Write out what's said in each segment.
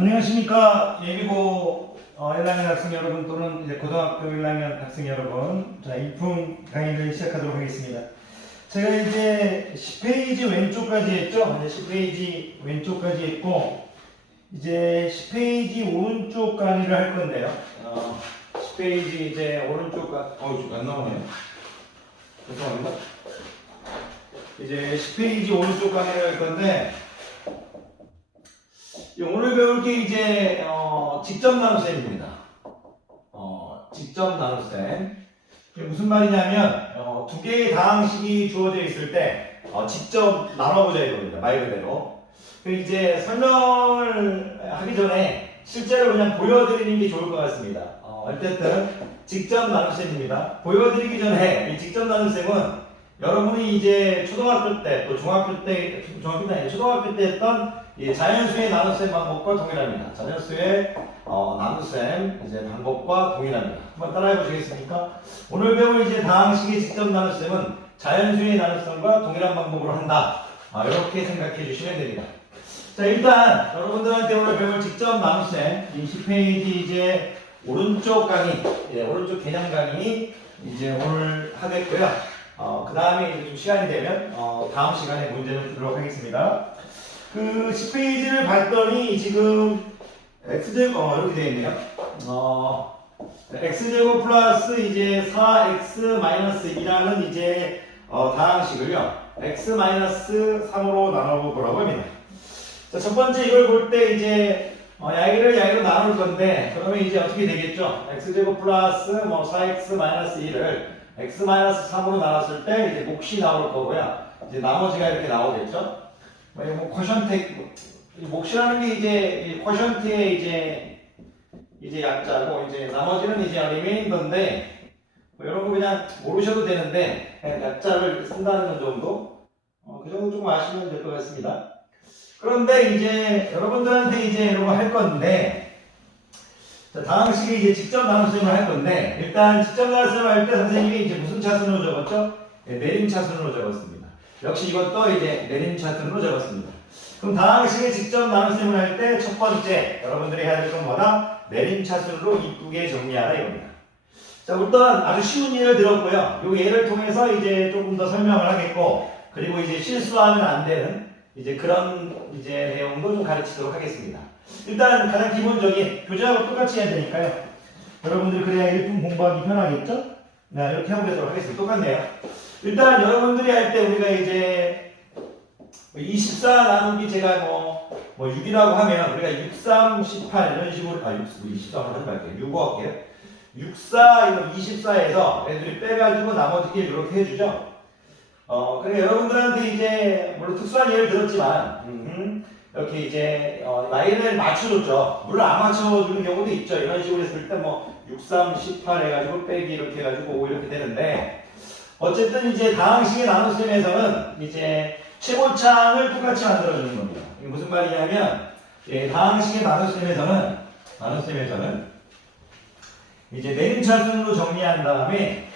안녕하십니까. 예비고 1학년 학생 여러분 또는 이제 고등학교 1학년 학생 여러분. 자, 일품 강의를 시작하도록 하겠습니다. 제가 이제 10페이지 왼쪽까지 했죠. 이제 10페이지 왼쪽까지 했고, 이제 10페이지 오른쪽 강의를 할 건데요. 10페이지 이제 오른쪽 안 나오네요. 죄송합니다. 이제 10페이지 오른쪽 강의를 할 건데, 오늘 배울 게 이제 직접 나눗셈입니다. 직접 나눗셈. 이게 무슨 말이냐면 두 개의 다항식이 주어져 있을 때 직접 나눠보자 이겁니다. 말 그대로. 이제 설명을 하기 전에 실제로 그냥 보여드리는 게 좋을 것 같습니다. 어쨌든 직접 나눗셈입니다. 보여드리기 전에 이 직접 나눗셈은 여러분이 이제 초등학교 때 또 중학교 때 초등학교 때 했던 이 자연수의 나눗셈 방법과 동일합니다. 자연수의 나눗셈 이제 방법과 동일합니다. 한번 따라해 보시겠습니까? 오늘 배울 이제 다항식의 직접 나눗셈은 자연수의 나눗셈과 동일한 방법으로 한다. 이렇게 생각해 주시면 됩니다. 자, 일단 여러분들한테 오늘 배울 직접 나눗셈 이 10페이지 이제 오른쪽 강의, 오른쪽 개념 강의 이제 오늘 하겠고요. 그 다음에 이제 좀 시간이 되면 다음 시간에 문제를 풀도록 하겠습니다. 그 10페이지를 봤더니 지금 x제곱 이렇게 되어 있네요. x제곱 플러스 이제 4x 마이너스 2라는 이제 다항식을요 x 마이너스 3으로 나눠보라고 합니다. 자, 첫 번째 이걸 볼 때 이제 야기로 나눌 건데 그러면 이제 어떻게 되겠죠? x제곱 플러스 4x 마이너스 2를 x 마이너스 3으로 나눴을 때 이제 몫이 나올 거고요. 이제 나머지가 이렇게 나오겠죠? 쿼션트, 몫이라는 게 이제 쿼션트의 이제 약자고 이제 나머지는 이제 리메인더인데 이런 거 그냥 모르셔도 되는데 그냥 약자를 쓴다는 정도 그 정도 좀 아시면 될 것 같습니다. 그런데 이제 여러분들한테 이제 이런 거 할 건데 자, 다항식에 이제 직접 나눗셈을 할 건데 일단 직접 나눗셈을 할 때 선생님이 이제 무슨 차순으로 적었죠? 내림 차순으로 적었습니다. 역시 이것도 이제 내림 차순으로 적었습니다. 그럼 다항식에 직접 나눗셈을 할 때 첫 번째 여러분들이 해야 될 건 뭐다? 내림 차순으로 이쁘게 정리하라 이겁니다. 자, 일단 아주 쉬운 예를 들었고요. 이 예를 통해서 이제 조금 더 설명을 하겠고 그리고 이제 실수하면 안 되는 이제 그런 이제 내용도 좀 가르치도록 하겠습니다. 일단 가장 기본적인 교재하고 똑같이 해야 되니까요. 여러분들 그래야 일품 공부하기 편하겠죠? 네, 이렇게 해보도록 하겠습니다. 똑같네요. 일단 여러분들이 할 때 우리가 이제 24 나누기 제가 6이라고 하면 우리가 6, 3, 18 이런 식으로 24 하지 말게요. 6호 할게요. 64, 24에서 애들이 빼가지고 나머지 이렇게 해주죠. 그러니까 여러분들한테 이제 물론 특수한 예를 들었지만 이렇게 이제 라인을 맞춰줬죠. 물론 안 맞춰주는 경우도 있죠. 이런 식으로 했을 때 6, 3, 18 해가지고 빼기 이렇게 해가지고 5 이렇게 되는데 어쨌든 이제 다항식의 나눗셈에서는 이제 최고창을 똑같이 만들어주는 겁니다. 이게 무슨 말이냐면 다항식의 나눗셈에서는 이제 내림차순으로 정리한 다음에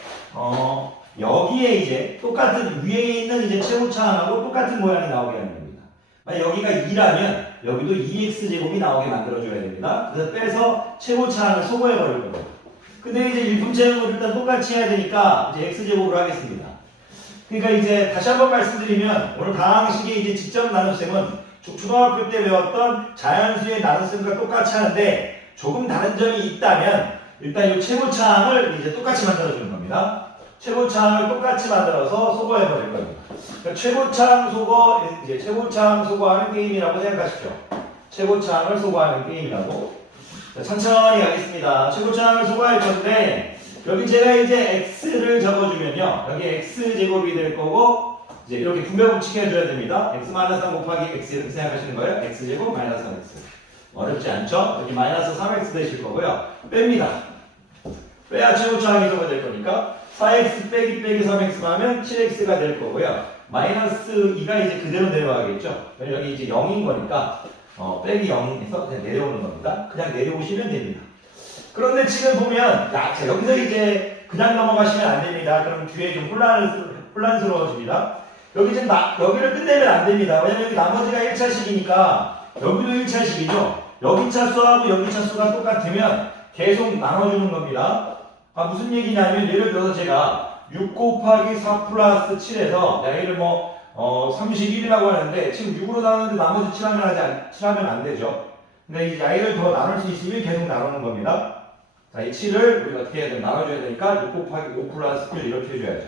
여기에 이제 똑같은 위에 있는 이제 최고차항하고 똑같은 모양이 나오게 하는 겁니다. 만약 여기가 2라면 여기도 2x제곱이 나오게 만들어줘야 됩니다. 그래서 빼서 최고차항을 소거해버릴 겁니다. 근데 이제 일품체형을 일단 똑같이 해야 되니까 이제 x제곱으로 하겠습니다. 그러니까 이제 다시 한번 말씀드리면 오늘 다항식의 이제 직접 나눗셈은 초등학교 때 배웠던 자연수의 나눗셈과 똑같이 하는데 조금 다른 점이 있다면 일단 이 최고차항을 이제 똑같이 만들어주는 겁니다. 최고차항을 똑같이 만들어서 소거해버릴 겁니다. 그러니까 최고차항 소거하는 게임이라고 생각하십시오. 최고차항을 소거하는 게임이라고. 자, 천천히 가겠습니다. 최고차항을 소거할 건데 여기 제가 이제 x를 적어주면요. 여기 x제곱이 될 거고 이제 이렇게 분배법칙 해줘야 됩니다. x-3 곱하기 x 이렇게 생각하시는 거예요. x제곱 마이너스 3x. 어렵지 않죠? 여기 마이너스 3x 되실 거고요. 뺍니다. 빼야 최고차항이 소거될 거니까 4x 빼기 3x 하면 7x가 될 거고요. 마이너스 2가 이제 그대로 내려가겠죠. 여기 이제 0인 거니까 빼기 0에서 그냥 내려오는 겁니다. 그냥 내려오시면 됩니다. 그런데 지금 보면 자, 여기서 이제 그냥 넘어가시면 안 됩니다. 그럼 뒤에 좀 혼란스러워집니다. 여기를 끝내면 안 됩니다. 왜냐면 여기 나머지가 1차식이니까 여기도 1차식이죠. 여기 차수하고 여기 차수가 똑같으면 계속 나눠주는 겁니다. 무슨 얘기냐면 예를 들어서 제가 6 곱하기 4 플러스 7에서 얘를 31이라고 하는데 지금 6으로 나누는데 나머지 7하면 안 되죠. 근데 이 y를 더 나눌 수 있으면 계속 나누는 겁니다. 자, 이 7을 우리가 어떻게 해야 돼? 나눠줘야 되니까 6 곱하기 5 플러스 1 이렇게 해줘야죠.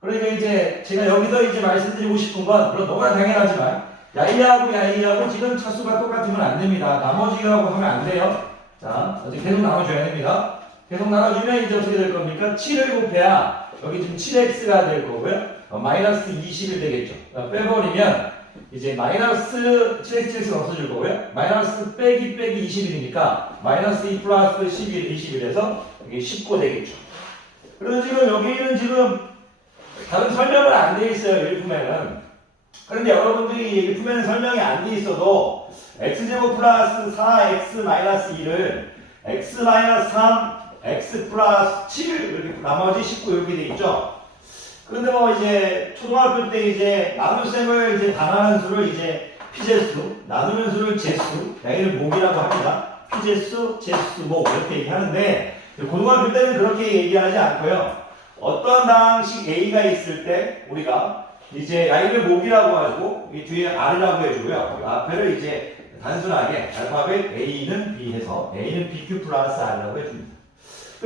그러니까 이제 제가 여기서 이제 말씀드리고 싶은 건 물론 너무나 당연하지만 야이하고 지금 차수가 똑같으면 안 됩니다. 나머지라고 하면 안 돼요. 자, 어떻게 계속 나눠줘야 됩니다. 계속 나눠주면 이제 어떻게 될 겁니까? 7을 곱해야 여기 지금 7x가 될 거고요. 마이너스 20이 되겠죠. 빼버리면 이제 마이너스 7x는 없어질 거고요. 마이너스 빼기 21이니까 마이너스 2 플러스 11, 21에서 이게 19 되겠죠. 그래서 지금 여기는 지금 다른 설명은 안 돼 있어요. 일품에는. 그런데 여러분들이 일품에는 설명이 안 돼 있어도 x제곱 플러스 4x 마이너스 2를 x 마이너스 3, x 플러스 7 이렇게 나머지 19 이렇게 돼 있죠. 그런데 이제 초등학교 때 이제 나눗셈을 이제 당하는 수를 이제 피제수, 나누는 수를 제수, 여기를 목이라고 합니다. 피제수, 제수, 목 이렇게 얘기하는데 고등학교 때는 그렇게 얘기하지 않고요. 어떤 당식 A가 있을 때 우리가 이제 Y를 목이라고 하고 이 뒤에 R이라고 해주고요. 앞에를 이제 단순하게 알파벳 A는 B 해서 A는 BQ 플러스 R이라고 해줍니다.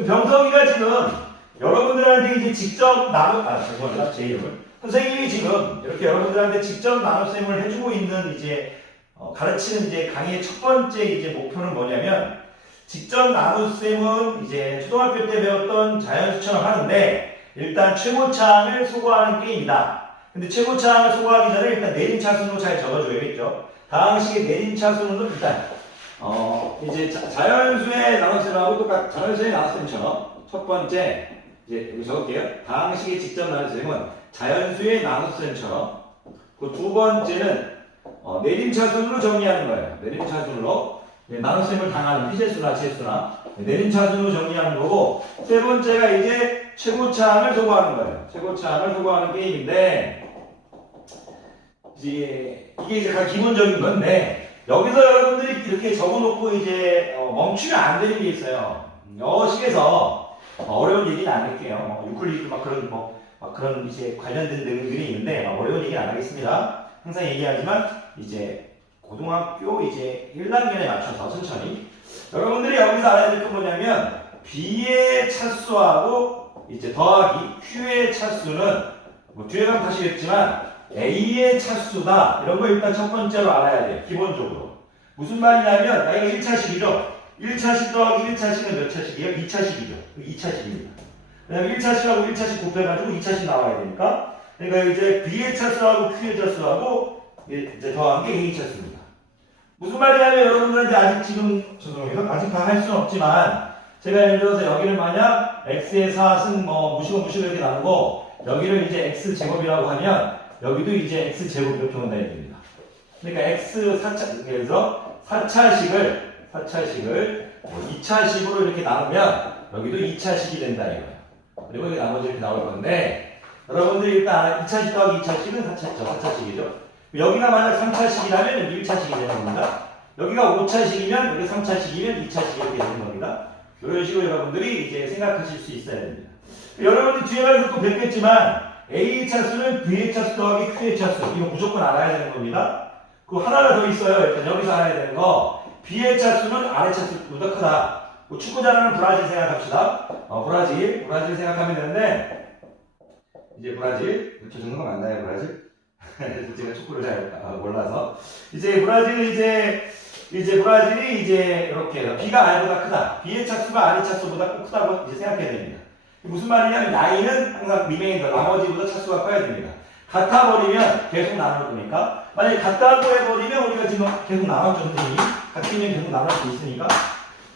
병석이가 지금 여러분들한테 이제 직접 죄송합니다. 제 이름을. 선생님이 지금 이렇게 여러분들한테 직접 나눗셈을 해주고 있는 이제 가르치는 이제 강의의 첫 번째 이제 목표는 뭐냐면 직접 나눗셈은 이제 초등학교 때 배웠던 자연수처럼 하는데 일단 최고차항을 소거하는 게임이다. 근데 최고차항을 소거하기 전에 일단 내림차순으로 잘 적어줘야겠죠. 다항식의 내림차순으로 일단 이제 자연수의 나눗셈하고 똑같 자연수의 나눗셈처럼 첫 번째 이제 여기 적을게요. 다항식의 직접 나눗셈은 자연수의 나눗셈처럼 그 두 번째는 내림차순으로 정리하는 거예요. 내림차순으로 나눗셈을 당하는 피제수나 제수나 내림차순으로 정리하는 거고 세 번째가 이제 최고차항을 소거하는 거예요. 최고차항을 소거하는 게임인데 이게 이제 가장 기본적인 건데 여기서 여러분들이 이렇게 적어놓고 이제 멈추면 안 되는 게 있어요. 어식에서 어려운 얘기는 안 할게요. 유클리드 그런 이제 관련된 내용들이 있는데 어려운 얘기는 안 하겠습니다. 항상 얘기하지만 이제 고등학교 이제 1단계에 맞춰서 천천히 여러분들이 여기서 알아야 될 건 뭐냐면 B의 차수하고 이제 더하기 Q의 차수는 뒤에 가면 다시 뵙지만 A의 차수다 이런 거 일단 첫 번째로 알아야 돼요. 기본적으로 무슨 말이냐면 이거 1차식이죠. 1차식 더하기 1차식은 몇 차식이에요? 2차식이죠. 2차식입니다. 왜냐면 1차식하고 1차식 곱해가지고 2차식 나와야 되니까 그러니까 이제 B의 차수하고 Q의 차수하고 이제 더한 게 A의 차수입니다. 무슨 말이냐면 여러분들한테 아직 죄송합니다. 아직 다 할 수는 없지만 제가 예를 들어서 여기를 만약 x의 4승 무시고 이렇게 나누고 여기를 이제 x제곱이라고 하면 여기도 이제 x제곱 이렇게 온다 얘기입니다. 그러니까 x 4차 그래서 4차식을 2차식으로 이렇게 나누면 여기도 2차식이 된다 이거예요. 그리고 이게 나머지 이렇게 나올 건데 여러분들이 일단 2차식 더하기 2차식은 4차식이죠. 여기가 만약 3차식이라면 1차식이 되는 겁니다. 여기가 5차식이면 여기 3차식이면 2차식이 이렇게 되는 겁니다. 이런 식으로 여러분들이 이제 생각하실 수 있어야 됩니다. 여러분들이 뒤에 가서 또 뵙겠지만 A의 차수는 B의 차수 더하기 Q의 차수 이거 무조건 알아야 되는 겁니다. 그 하나가 더 있어요. 일단 여기서 알아야 되는 거 B의 차수는 R의 차수보다 크다. 축구 잘하는 브라질 생각합시다. 브라질 생각하면 되는데 이제 브라질 저 정도가 맞나요 브라질? 제가 축구를 잘 몰라서 이제 브라질이 이제 이렇게 B가 R보다 크다. B의 차수가 R의 차수보다 꼭 크다고 이제 생각해야 됩니다. 무슨 말이냐면 나이는 항상 리메인더 나머지보다 차수가 커야 됩니다. 같아 버리면 계속 나눌 거니까 만약에 같다고 해버리면 우리가 지금 계속 나눴죠 선생님이 같으면 계속 나눌 수 있으니까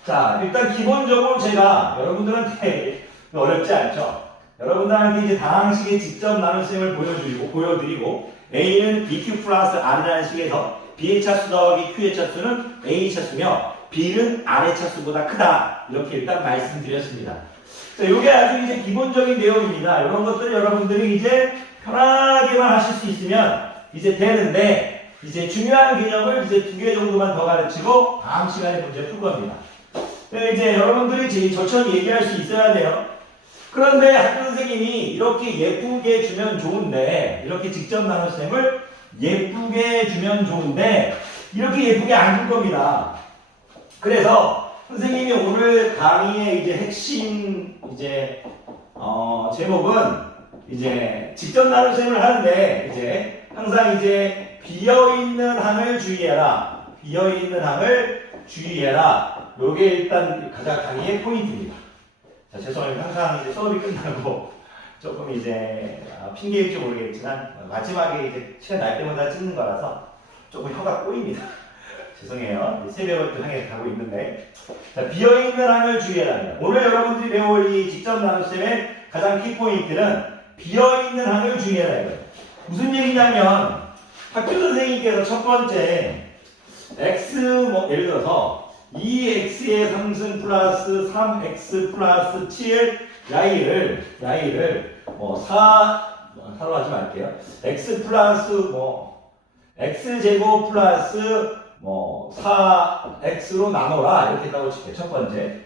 자 일단 기본적으로 제가 여러분들한테 어렵지 않죠. 여러분들한테 이제 다항식의 직접 나눗셈을 보여드리고 A는 BQ 플러스 R이라는 식에서 B의 차수 더하기 Q의 차수는 A의 차수며 B는 R의 차수보다 크다. 이렇게 일단 말씀드렸습니다. 자, 이게 아주 이제 기본적인 내용입니다. 이런 것들을 여러분들이 이제 편하게만 하실 수 있으면 이제 되는데 이제 중요한 개념을 이제 2개 정도만 더 가르치고 다음 시간에 문제 풀 겁니다. 이제 여러분들이 제일 저처럼 얘기할 수 있어야 돼요. 그런데 학교 선생님이 이렇게 예쁘게 주면 좋은데, 이렇게 직접 나눈 셈을 예쁘게 주면 좋은데, 이렇게 예쁘게 안 줄 겁니다. 그래서 선생님이 오늘 강의의 이제 핵심 이제 제목은 이제 직접 나눈 셈을 하는데, 이제 항상 이제 비어있는 항을 주의해라. 비어있는 항을 주의해라. 요게 일단 가장 강의의 포인트입니다. 자, 죄송해요. 항상 이제 수업이 끝나고 조금 이제 핑계일지 모르겠지만 마지막에 이제 시간 날 때마다 찍는 거라서 조금 혀가 꼬입니다. 죄송해요. 새벽을 향해 가고 있는데, 자, 비어있는 항을 주의해라. 오늘 여러분들이 배울 이 직접 나눗셈의 가장 키포인트는 비어있는 항을 주의해라. 무슨 얘기냐면 학교 선생님께서 첫 번째 x 예를 들어서 2x의 3승 플러스 3x 플러스 7 y를 4로 하지 말게요. x 플러스 x제곱 플러스 4x로 나눠라 이렇게 했다고 칠게요. 첫 번째.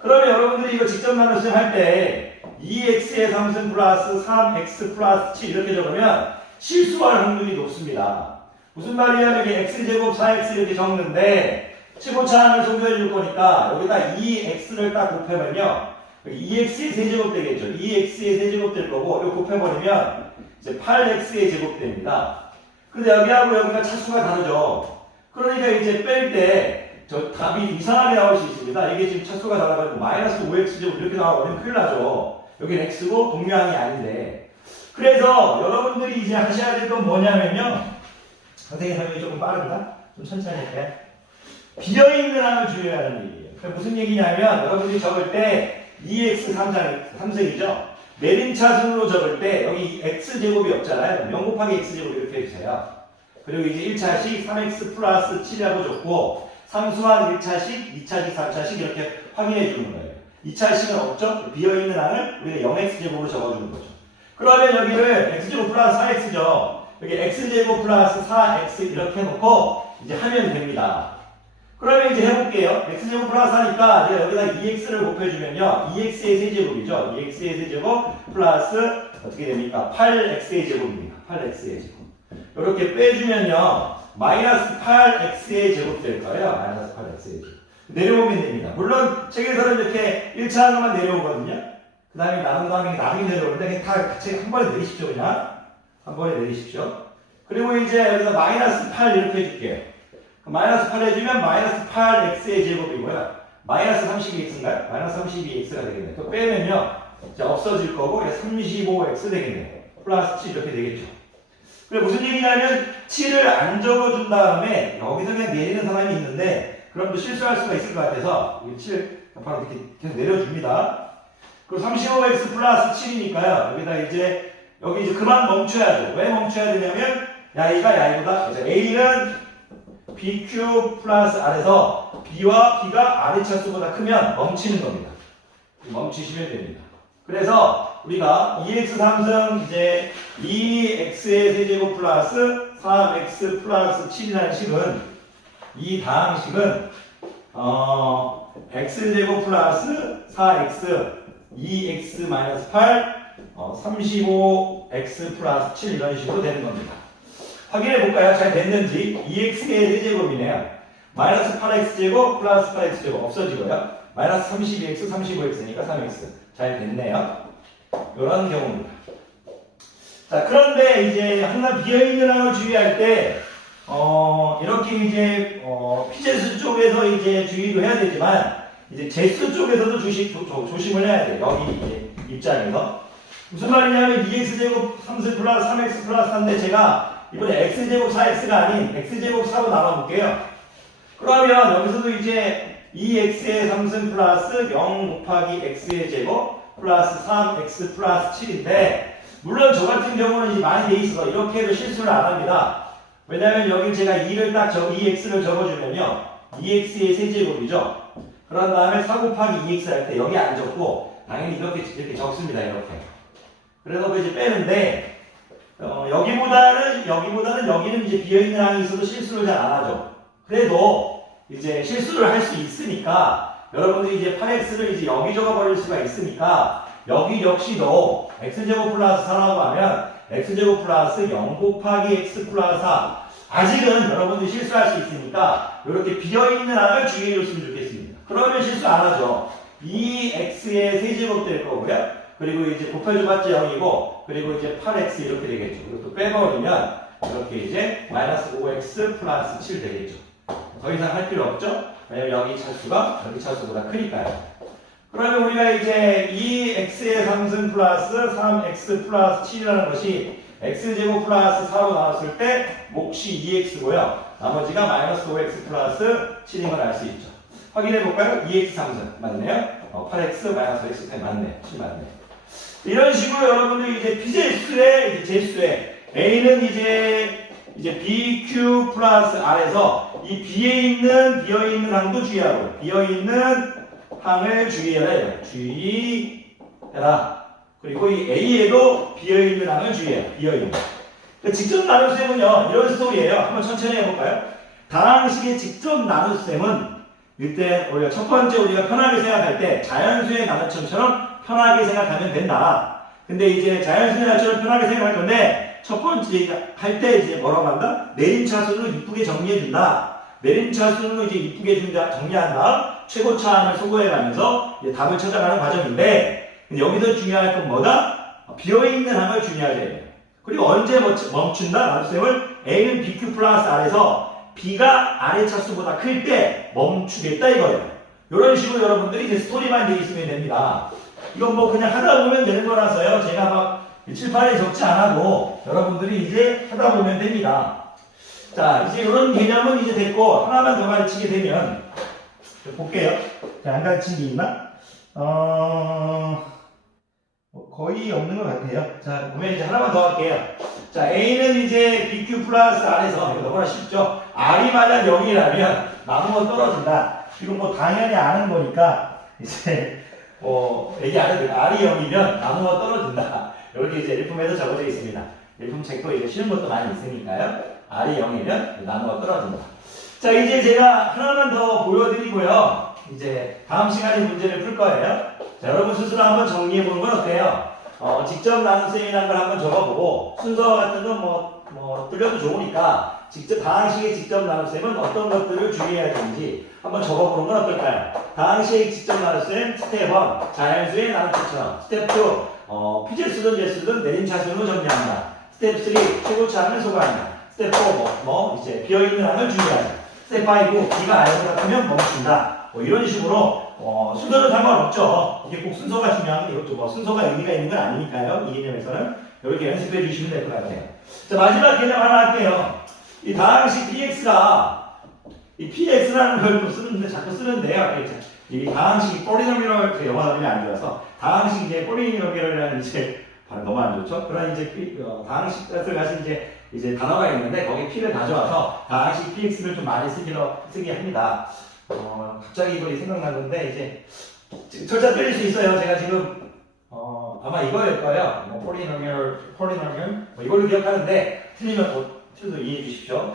그러면 여러분들이 이거 직접 나눗셈 할 때 2x의 3승 플러스 3x 플러스 7 이렇게 적으면 실수할 확률이 높습니다. 무슨 말이냐면 이게 x제곱 4x 이렇게 적는데 최고차항을 소개해 줄 거니까 여기다 2x를 딱 곱해보면요. 2x의 세제곱 되겠죠. 2x의 세제곱 될 거고 이거 곱해버리면 이제 8x의 제곱 됩니다. 근데 여기하고 여기가 차수가 다르죠. 그러니까 이제 뺄 때 저 답이 이상하게 나올 수 있습니다. 이게 지금 차수가 달라가지고 마이너스 5x제곱 이렇게 나와버리면 큰일 나죠. 여기는 x고 동류항이 아닌데. 그래서 여러분들이 이제 하셔야 될 건 뭐냐면요. 선생님 설명이 조금 빠른가? 좀 천천히 할게요. 비어있는 항을 주의하는 얘기예요. 그러니까 무슨 얘기냐면 여러분들이 적을 때 2x 3승이죠. 내림차순으로 적을 때 여기 x제곱이 없잖아요. 0 곱하기 x제곱 이렇게 해주세요. 그리고 이제 1차식 3x 플러스 7이라고 적고 상수항 1차식, 2차식, 3차식 이렇게 확인해 주는 거예요. 2차식은 없죠? 비어있는 항을 우리가 0x제곱으로 적어주는 거죠. 그러면 여기를 x제곱 플러스 4x죠. 여기 x제곱 플러스 4x 이렇게 해놓고 이제 하면 됩니다. 그러면 이제 해볼게요. x제곱 플러스 하니까 이제 여기다 2x를 곱해주면요. 2x의 세제곱이죠. 2x의 세제곱 플러스 어떻게 됩니까? 8x의 제곱입니다. 8x의 제곱. 이렇게 빼주면요. 마이너스 8x의 제곱 될 거예요. 마이너스 8x의 제곱. 내려오면 됩니다. 물론 책에서는 이렇게 1차항만 내려오거든요. 그 다음에 나중에 내려오는데 그냥 다 같이 한 번에 내리십시오. 그냥. 한 번에 내리십시오. 그리고 이제 여기서 마이너스 8 이렇게 해줄게요. 마이너스 8 해주면 마이너스 8x의 제곱이고요. 마이너스 32x인가요? 마이너스 32x가 되겠네요. 또 빼면요. 자, 없어질 거고 35x 되겠네요. 플러스 7 이렇게 되겠죠. 그리고 무슨 얘기냐면 7을 안 적어준 다음에 여기서 그냥 내리는 사람이 있는데 그럼 또 실수할 수가 있을 것 같아서 7 바로 이렇게 계속 내려줍니다. 그리고 35x 플러스 7이니까요. 여기다 이제 여기 이제 그만 멈춰야죠. 왜 멈춰야 되냐면 야이가 야이보다 A는 BQ 플러스 R에서 B와 B가 R의 차수보다 크면 멈추는 겁니다. 멈추시면 됩니다. 그래서 우리가 2x 3승 이제 2x의 세제곱 플러스 3x 플러스 7이라는 식은 이 다항식은 x제곱 플러스 4x 2x 마이너스 8 35x 플러스 7 이런 식으로 되는 겁니다. 확인해 볼까요? 잘 됐는지. 2x의 세제곱이네요. 마이너스 8x제곱 플러스 8x제곱 없어지고요. 마이너스 32x 35x니까 3x 잘 됐네요. 이런 경우입니다. 자, 그런데 이제 항상 비어있는 항을 주의할 때 이렇게 이제 피제수 쪽에서 이제 주의를 해야 되지만 이제 제수 쪽에서도 조심을 해야 돼요. 여기 이제 입장에서 무슨 말이냐면 2x제곱 3x 플러스 3x 플러스 4인데 제가 이번에 x제곱 4x가 아닌 x제곱 4로 나눠볼게요. 그러면 여기서도 이제 2x의 3승 플러스 0 곱하기 x의 제곱 플러스 3x 플러스 7인데 물론 저 같은 경우는 이제 많이 돼 있어서 이렇게 해도 실수를 안 합니다. 왜냐면 여기 제가 2x를 적어주면요. 2x의 세제곱이죠. 그런 다음에 4 곱하기 2x 할 때 여기 안 적고 당연히 이렇게 적습니다. 이렇게. 그래서 이제 빼는데 여기보다는 여기는 이제 비어있는 항이 있어도 실수를 잘 안 하죠. 그래도 이제 실수를 할 수 있으니까 여러분들이 이제 8x를 이제 여기 적어버릴 수가 있으니까 여기 역시도 x제곱 플러스 4라고 하면 x제곱 플러스 0 곱하기 x 플러스 4 아직은 여러분들이 실수할 수 있으니까 이렇게 비어있는 항을 주의해 줬으면 좋겠습니다. 그러면 실수 안 하죠. 2x의 세제곱 될 거고요. 그리고 이제 곱해줘봤자 0이고 그리고 이제 8x 이렇게 되겠죠. 그리고 또 빼버리면 이렇게 이제 마이너스 5x 플러스 7 되겠죠. 더 이상 할 필요 없죠? 왜냐면 여기 차수가 여기 차수보다 크니까요. 그러면 우리가 이제 2x의 상승 플러스 3x 플러스 7이라는 것이 x제곱 플러스 4로 나왔을 때 몫이 2x고요. 나머지가 마이너스 5x 플러스 7인 걸 알 수 있죠. 확인해 볼까요? 2x 상승 맞네요. 8x 마이너스 x 맞네. 7 맞네. 이런 식으로 여러분들이 이제 비제수의 이제 제수의 a는 이제 bq 플러스 r에서 이 비어 있는 항도 주의하고 비어 있는 항을 주의해라 해요. 주의해라. 그리고 이 a에도 비어 있는 항을 주의해라. 비어 있는. 그러니까 직접 나눗셈은요 이런 스토리예요. 한번 천천히 해볼까요? 다항식의 직접 나눗셈은 일단 우리가 첫 번째 우리가 편하게 생각할 때 자연수의 나눗셈처럼 편하게 생각하면 된다. 근데 이제 자연수의 나눗셈처럼 편하게 생각할 건데 첫 번째 할 때 이제 뭐라고 한다? 내림차순으로 이쁘게 정리해준다. 내림차순으로 이제 이쁘게 정리한다. 최고차항을 소거해가면서 이제 답을 찾아가는 과정인데 근데 여기서 중요할 건 뭐다? 비어있는 항을 중요하게 해요. 그리고 언제 멈춘다? 나눗셈을 a는 bq 플러스 r에서 b가 아래 차수보다 클 때 멈추겠다 이거예요. 이런 식으로 여러분들이 이제 스토리만 돼 있으면 됩니다. 이건 뭐 그냥 하다 보면 되는 거라서요. 제가 막 칠판에 적지 않아도 여러분들이 이제 하다 보면 됩니다. 자, 이제 이런 개념은 이제 됐고 하나만 더 가르치게 되면 좀 볼게요. 자, 안 가르친 게 있나? 거의 없는 것 같아요. 자, 보면 이제 하나만 더 할게요. 자, A는 이제 BQ 플러스 R에서, 이거 너무나 쉽죠? R이 만약 0이라면 나누어 떨어진다. 이건 뭐 당연히 아는 거니까, 이제, 얘기 안 해도 R이 0이면 나누어 떨어진다. 이렇게 이제 일품에서 적어져 있습니다. 일품 책도 이제 쉬운 것도 많이 있으니까요. R이 0이면 나누어 떨어진다. 자, 이제 제가 하나만 더 보여드리고요. 이제 다음 시간에 문제를 풀 거예요. 자, 여러분 스스로 한번 정리해 보는 건 어때요? 직접 나눗셈이라는 걸 한번 적어보고 순서 같은 건 뭐 틀려도 좋으니까 직접 다항식의 직접 나눗셈은 어떤 것들을 주의해야 되는지 한번 적어보는 건 어떨까요? 다항식의 직접 나눗셈 스텝 1 자연수의 나눗셈처럼 스텝 2 피제수든 제수든 내림차순으로 정리한다. 스텝 3 최고차항을 소거한다. 스텝 4 이제 비어있는 항을 주의한다. 스텝 5 b가 아래보다 크면 멈춘다. 뭐 이런 식으로 순서는 상관없죠. 이게 꼭 순서가 중요한 이것도 뭐 순서가 의미가 있는 건 아니니까요. 이 개념에서는 이렇게 연습해 주시면 될 것 같아요. 자, 마지막 개념 하나 할게요. 이 다항식 px가 이 px라는 걸 좀 쓰는데 자꾸 쓰는데요. 이 다항식이 폴리노미널 그 영어 발음이 안 좋아서 다항식 이제 폴리노미널이라는 이제 발음 너무 안 좋죠. 그런 이제 다항식 뜻을 가진 이제 단어가 있는데 거기 p를 가져와서 다항식 px를 좀 많이 쓰게 합니다. 갑자기 이거 생각나는데 이제 절차 틀릴 수 있어요. 제가 지금 아마 이거일 거예요. 폴리노미얼 뭐 이걸로 기억하는데 틀리면 틀려도 이해해 주십시오.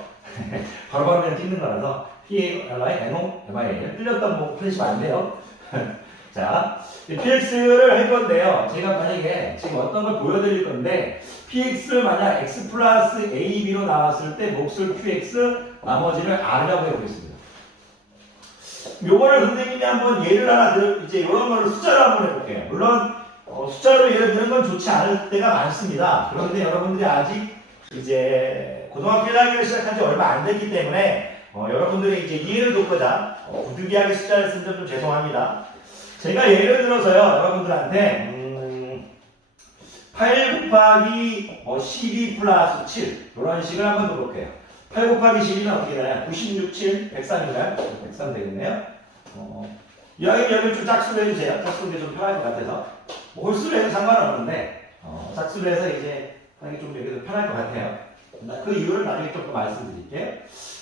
바로바로 그냥 찍는 거라서 PALI-NO-MIL 틀렸던 뭐 틀리시면 안 돼요. 자, PX를 할 건데요. 제가 만약에 지금 어떤 걸 보여드릴 건데 PX를 만약 X 플러스 AB로 나왔을 때 몫을 QX 나머지를 R이라고 해보겠습니다. 요거를 선생님이 한번 예를 하나 이제 이런 거를 숫자로 한번 해볼게요. 물론 숫자로 예를 드는 건 좋지 않을 때가 많습니다. 그런데 여러분들이 아직 이제 고등학교 1학년을 시작한 지 얼마 안 됐기 때문에 여러분들이 이제 이해를 돕고자 부득이하게 숫자를 쓴 점 좀 죄송합니다. 제가 예를 들어서요 여러분들한테 8 곱하기 12 플러스 7 이런 식을 한번 해볼게요. 8 곱하기 12는 어떻게 되나요? 96, 7, 103인가요? 103 되겠네요. 여기 좀 짝수로 해주세요. 짝수로 좀 편할 것 같아서. 홀수로 해도 상관없는데, 짝수로 해서 이제 하는 게 좀 여기서 편할 것 같아요. 그 이유를 나중에 조금 말씀드릴게요.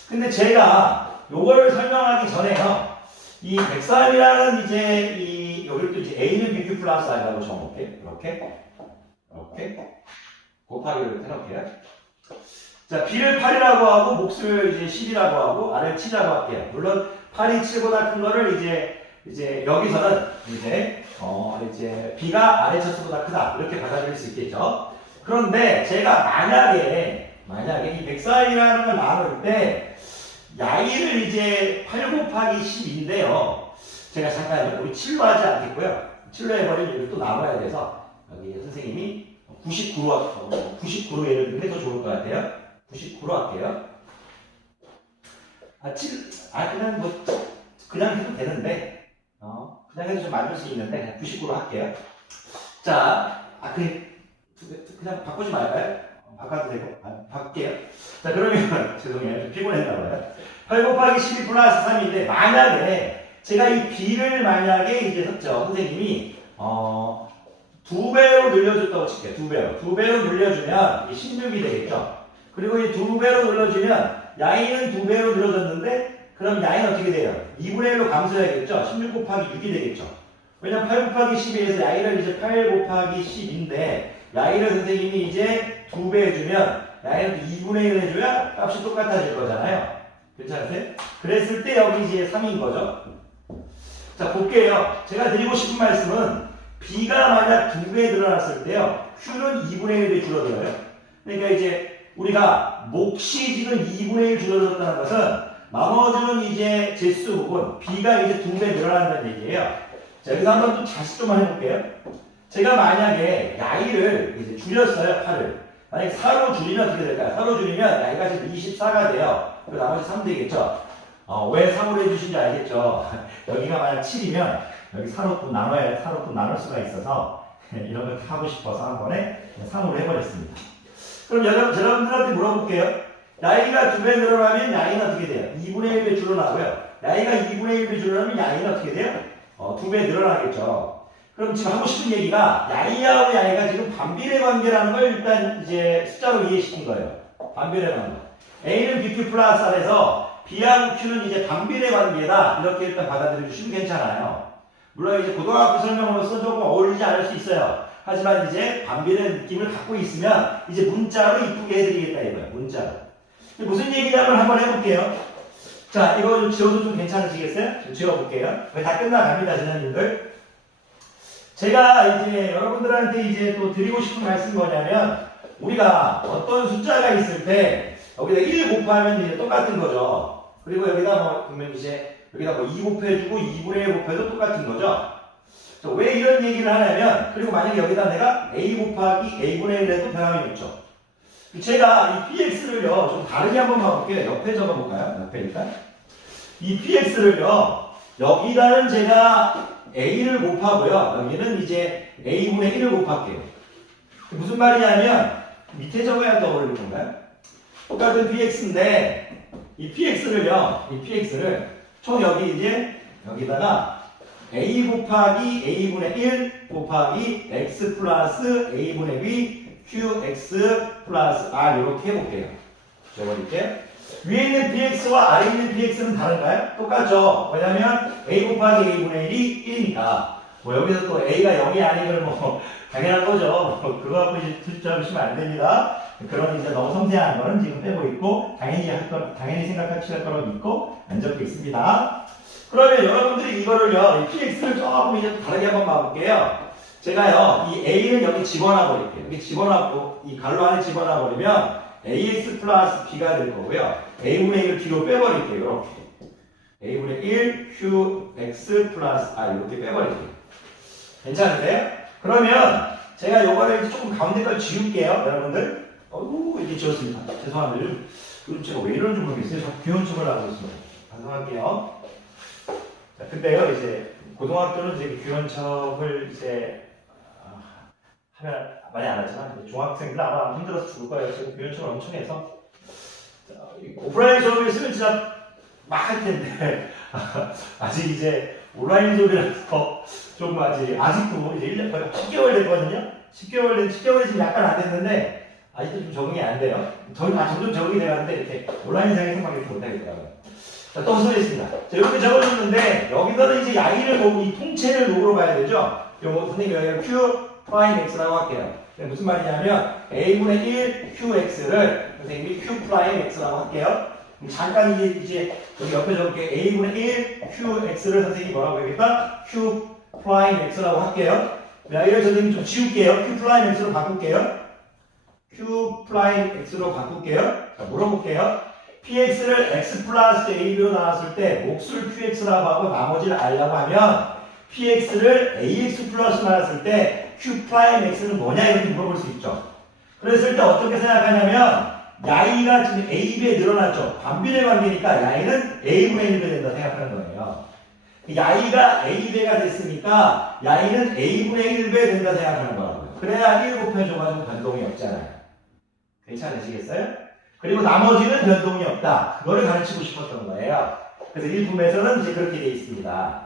근데 제가 요거를 설명하기 전에요. 이 103이라는 이제 여기를 또 이제 A는 BQ 플러스 R이라고 적어볼게요. 이렇게. 곱하기를 해놓을게요. 자, B를 8이라고 하고 몫을 이제 10이라고 하고 R을 7이라고 할게요. 물론 8이 7보다 큰 거를 이제 여기서는 이제 B가 R의 차수보다 크다 이렇게 받아들일 수 있겠죠. 그런데 제가 만약에 이 104이라는 걸 나눌 때 야이를 이제 8 곱하기 10인데요. 제가 잠깐 우리 7로 하지 않겠고요. 7로 해버리면 이걸 또 나눠야 돼서 여기 선생님이 99로 예를 들면 더 좋을 것 같아요. 99로 할게요. 그냥 해도 되는데, 그냥 해도 좀 맞을 수 있는데, 99로 할게요. 자, 그냥 바꾸지 말까요? 바꿔도 되고, 바꿀게요. 자, 그러면, 죄송해요. 좀 피곤했나봐요. 8 곱하기 12 플러스 3인데, 만약에, 제가 이 B를 만약에 이제 썼죠. 선생님이, 2배로 늘려줬다고 칠게요. 2배로. 2배로 늘려주면, 이게 16이 되겠죠. 그리고 이 2배로 늘려주면, 야이는 2배로 늘어졌는데, 그럼 야이는 어떻게 돼요? 2분의 1로 감소해야겠죠? 16 곱하기 6이 되겠죠? 왜냐면 8 곱하기 12에서 야이를 이제 8 곱하기 10인데, 야이를 선생님이 이제 2배 해주면, 야이는 2분의 1 해줘야 값이 똑같아질 거잖아요. 괜찮으세요? 그랬을 때 여기 이제 3인 거죠? 자, 볼게요. 제가 드리고 싶은 말씀은, B가 만약 2배 늘어났을 때요, Q는 2분의 1이 줄어들어요. 그러니까 이제 우리가 몫이 지금 2분의 1 줄어들었다는 것은 나머지는 이제 제수 부분 B가 이제 2배 늘어난다는 얘기예요. 자, 여기서 한번 또 자식 좀 해볼게요. 제가 만약에 야이를 이제 줄였어요, 8을. 만약에 4로 줄이면 어떻게 될까요? 4로 줄이면 야이가 지금 24가 돼요. 그리고 나머지 3 되겠죠? 왜 3으로 해주신지 알겠죠? 여기가 만약 7이면 여기 4로 또 나눌 수가 있어서 이런 걸 하고 싶어서 한 번에 3으로 해버렸습니다. 그럼 여러분들한테 물어볼게요. 야이가 2배 늘어나면 야이는 어떻게 돼요? 2분의 1배 줄어나고요. 야이가 2분의 1배 줄어나면 야이는 어떻게 돼요? 2배 늘어나겠죠. 그럼 지금 하고 싶은 얘기가 야이하고 야이가 지금 반비례 관계라는 걸 일단 이제 숫자로 이해시킨 거예요. 반비례 관계. A는 BQ 플러스 R에서 B하고 Q는 이제 반비례 관계다. 이렇게 일단 받아들여 주시면 괜찮아요. 물론 이제 고등학교 설명으로서 조금 어울리지 않을 수 있어요. 하지만 이제 반비례 느낌을 갖고 있으면 이제 문자로 이쁘게 해드리겠다 이거예요. 문자로. 무슨 얘기냐면 한번 해볼게요. 자, 이거 좀 지워도 좀 괜찮으시겠어요? 좀 지워볼게요. 거의 다 끝나갑니다, 지난님들. 제가 이제 여러분들한테 이제 또 드리고 싶은 말씀이 뭐냐면, 우리가 어떤 숫자가 있을 때, 여기다 1 곱하면 이제 똑같은 거죠. 그리고 여기다 그러면 이제, 여기다 2 곱해주고 2분의 1 곱해도 똑같은 거죠. 자, 왜 이런 얘기를 하냐면, 그리고 만약에 여기다 내가 A 곱하기 A분의 1 해도 변함이 없죠. 제가 이 px를요, 좀 다르게 한번 봐볼게요. 옆에 적어볼까요? 옆에 일단. 이 px를요, 여기다는 제가 a를 곱하고요. 여기는 이제 a분의 1을 곱할게요. 무슨 말이냐면, 밑에 적어야 떠오르는 건가요? 똑같은 px인데, 이 px를 총 여기 이제, 여기다가 a 곱하기 a분의 1 곱하기 x 플러스 a분의 b qx 플러스 r 이렇게 해볼게요. 적어볼게요. 위에 있는 bx와 아래 있는 bx는 다른가요? 똑같죠. 왜냐면 a 곱하기 a분의 1이 1이니까. 여기서 또 a가 0이 아니면 당연한 거죠. 그거 갖고 이제 틀려주시면 안 됩니다. 그런 이제 너무 섬세한 거는 지금 빼고 있고 당연히 생각하실 거라고 믿고 안 적혀 있습니다. 그러면 여러분들이 이거를요, 이 px를 조금 이제 다르게 한번 봐볼게요. 제가요, 이 a를 여기 집어넣어 버릴게요. 여기 집어넣고, 이 가로 안에 집어넣어 버리면 ax 플러스 b가 될 거고요. a분의 1을 b로 빼버릴게요. 이렇게. a분의 1 qx 플러스 r 이렇게 빼버릴게요. 괜찮으세요? 그러면 제가 요거를 조금 가운데 걸 지울게요. 여러분들. 이렇게 지웠습니다. 죄송합니다. 요즘 제가 왜 이러는지 모르겠어요. 자꾸 귀여운 척을 하고 있습니다. 반성할게요. 자, 근데요, 이제, 고등학교는 이제 귀여운 척을 이제, 하면 많이 안 하지만, 이제 중학생들 아마 힘들어서 죽을 거예요. 지금 귀여운 척을 엄청 해서. 자, 오프라인 수업을 쓰면 진짜 막 할 텐데, 아직 이제, 온라인 수업이라서 좀 아직도 이제 1년 거의 10개월 됐거든요? 10개월이 지금 약간 안 됐는데, 아직도 좀 적응이 안 돼요. 점점 적응이 돼가는데, 이렇게 온라인상에서 막 이렇게 못하겠더라고요. 자, 또 소리했습니다. 자, 이렇게 적어줬는데, 여기서는 이제 야이를 보고 이 통째를 녹으로 봐야 되죠? 요거, 선생님, 여기가 Q, 프라임 x라고 할게요. 무슨 말이냐면 a분의 1 qx를 선생님이 q 프라임 x라고 할게요. 잠깐 이제 여기 옆에 적을게. a분의 1 qx를 선생님이 뭐라고 해야겠다? q 프라임 x라고 할게요. 이걸 선생님이 좀 지울게요. q 프라임 x로 바꿀게요. q 프라임 x로 바꿀게요. 자, 물어볼게요. px를 x 플러스 ab로 나눴을 때 몫을 qx라고 하고 나머지를 r라고 하면 px를 ax 플러스 나눴을 때 q 프라임 x는 뭐냐 이렇게 물어볼 수 있죠. 그랬을 때 어떻게 생각하냐면 야이가 지금 a배에 늘어났죠. 반비례 관계니까 야이는 a분의 1배 된다 생각하는 거예요. 야이가 a배가 됐으니까 야이는 a분의 1배 된다 생각하는 거라고요. 그래야 1 곱해줘가지고 변동이 없잖아요. 괜찮으시겠어요? 그리고 나머지는 변동이 없다. 그거를 가르치고 싶었던 거예요. 그래서 일품에서는 이제 그렇게 돼 있습니다.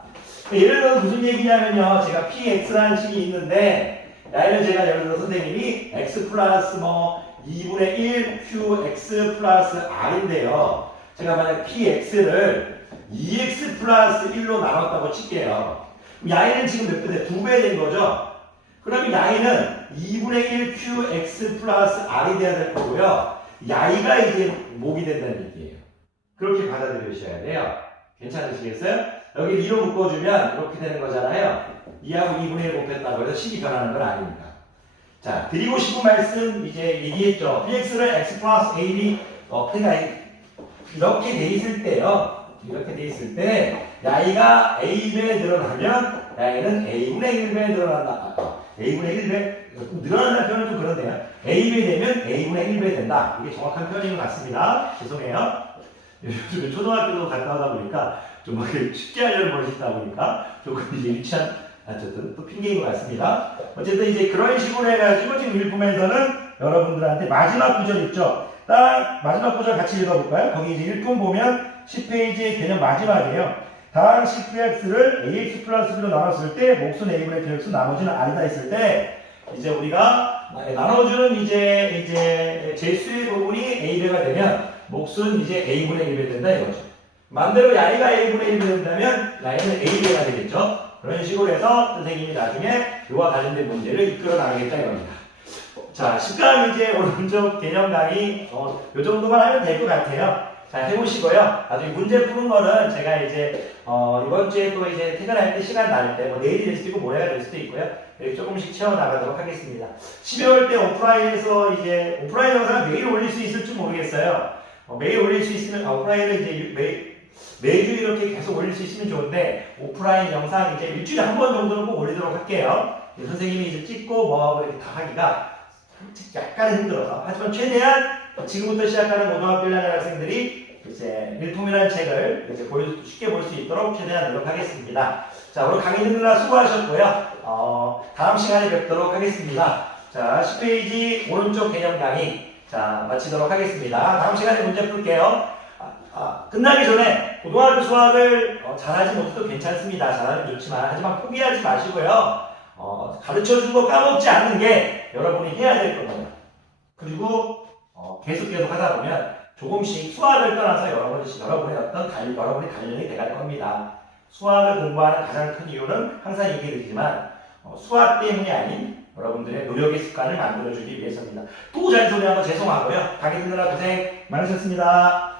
예를 들어서 무슨 얘기냐면요. 제가 px라는 식이 있는데 야이는 제가 예를 들어서 선생님이 x 플러스 2분의 1 qx 플러스 r인데요. 제가 만약 px를 2x 플러스 1로 나눴다고 칠게요. 야이는 지금 몇 배 돼? 2배 된 거죠? 그러면 야이는 2분의 1 qx 플러스 r이 돼야 될 거고요. 야이가 이제 몫이 된다는 얘기예요. 그렇게 받아들여주셔야 돼요. 괜찮으시겠어요? 여기 2로 묶어주면 이렇게 되는 거잖아요. 2하고 2분의 1 곱했다고 해서 식이 변하는 건 아닙니다. 자, 드리고 싶은 말씀 이제 얘기했죠. px를 x 플러스 a이 그러니까 이렇게 돼 있을 때요. 이렇게 돼 있을 때 야이가 a배 늘어나면 야이는 a분의 1배 늘어난다. a분의 1배 늘어난다는 표현은 좀 그런데요. a배 되면 a분의 1배 된다. 이게 정확한 표현인 것 같습니다. 죄송해요. 요즘 초등학교도 갔다 오다 보니까 좀 쉽게 하려는 버릇이 있다 보니까 조금 이제 유치한 어쨌든 또 핑계인 것 같습니다. 어쨌든 이제 그런 식으로 해가지고 지금 일품에서는 여러분들한테 마지막 구절 있죠. 딱 마지막 구절 같이 읽어볼까요? 거기 이제 일품 보면 10페이지의 개념 마지막이에요. 당 10px를 ax 플러스 b로 나눴을 때 몫은 a분의 qx 나머지는 r이다 했을 때 이제 우리가 나눠주는 이제 제수의 부분이 a배가 되면 몫은 이제 a분의 1배 된다 이거죠. 반대로 야이가 a분의 1배 된다면 야이는 a배가 되겠죠. 그런 식으로 해서 선생님이 나중에 이와 관련된 문제를 이끌어 나가겠다 이겁니다. 자, 10강 이제 오른쪽 개념 강의 요 정도만 하면 될 것 같아요. 자, 해보시고요. 나중에 문제 푸는 거는 제가 이제 이번 주에 또 이제 퇴근할 때 시간 날 때 뭐 내일이 될 수도 있고 모레가 될 수도 있고요. 이렇게 조금씩 채워나가도록 하겠습니다. 12월 때 오프라인에서 이제 오프라인 영상을 매일 올릴 수 있을지 모르겠어요. 매일 올릴 수 있으면 오프라인을 이제 매주 이렇게 계속 올릴 수 있으면 좋은데 오프라인 영상 이제 일주일에 한 번 정도는 꼭 올리도록 할게요. 선생님이 이제 찍고 뭐하고 이렇게 다 하기가 약간은 힘들어서 하지만 최대한 지금부터 시작하는 고등학교 1학년 학생들이 이제 일품이라는 책을 이제 쉽게 볼 수 있도록 최대한 노력하겠습니다. 자, 오늘 강의 듣느라 수고하셨고요. 다음 시간에 뵙도록 하겠습니다. 자, 10페이지 오른쪽 개념 강의 자 마치도록 하겠습니다. 다음 시간에 문제 풀게요. 끝나기 전에 고등학교 수학을 잘하지 못해도 괜찮습니다. 잘하면 좋지만 하지만 포기하지 마시고요. 가르쳐준 거 까먹지 않는 게 여러분이 해야 될 겁니다. 그리고 계속 하다 보면 조금씩 수학을 떠나서 여러분의 어떤 여러분의 단련이 돼갈 겁니다. 수학을 공부하는 가장 큰 이유는 항상 얘기드리지만 수학 때문이 아닌 여러분들의 노력의 습관을 만들어주기 위해서입니다. 또 잔소리한 거 죄송하고요. 강의 듣느라 고생 많으셨습니다.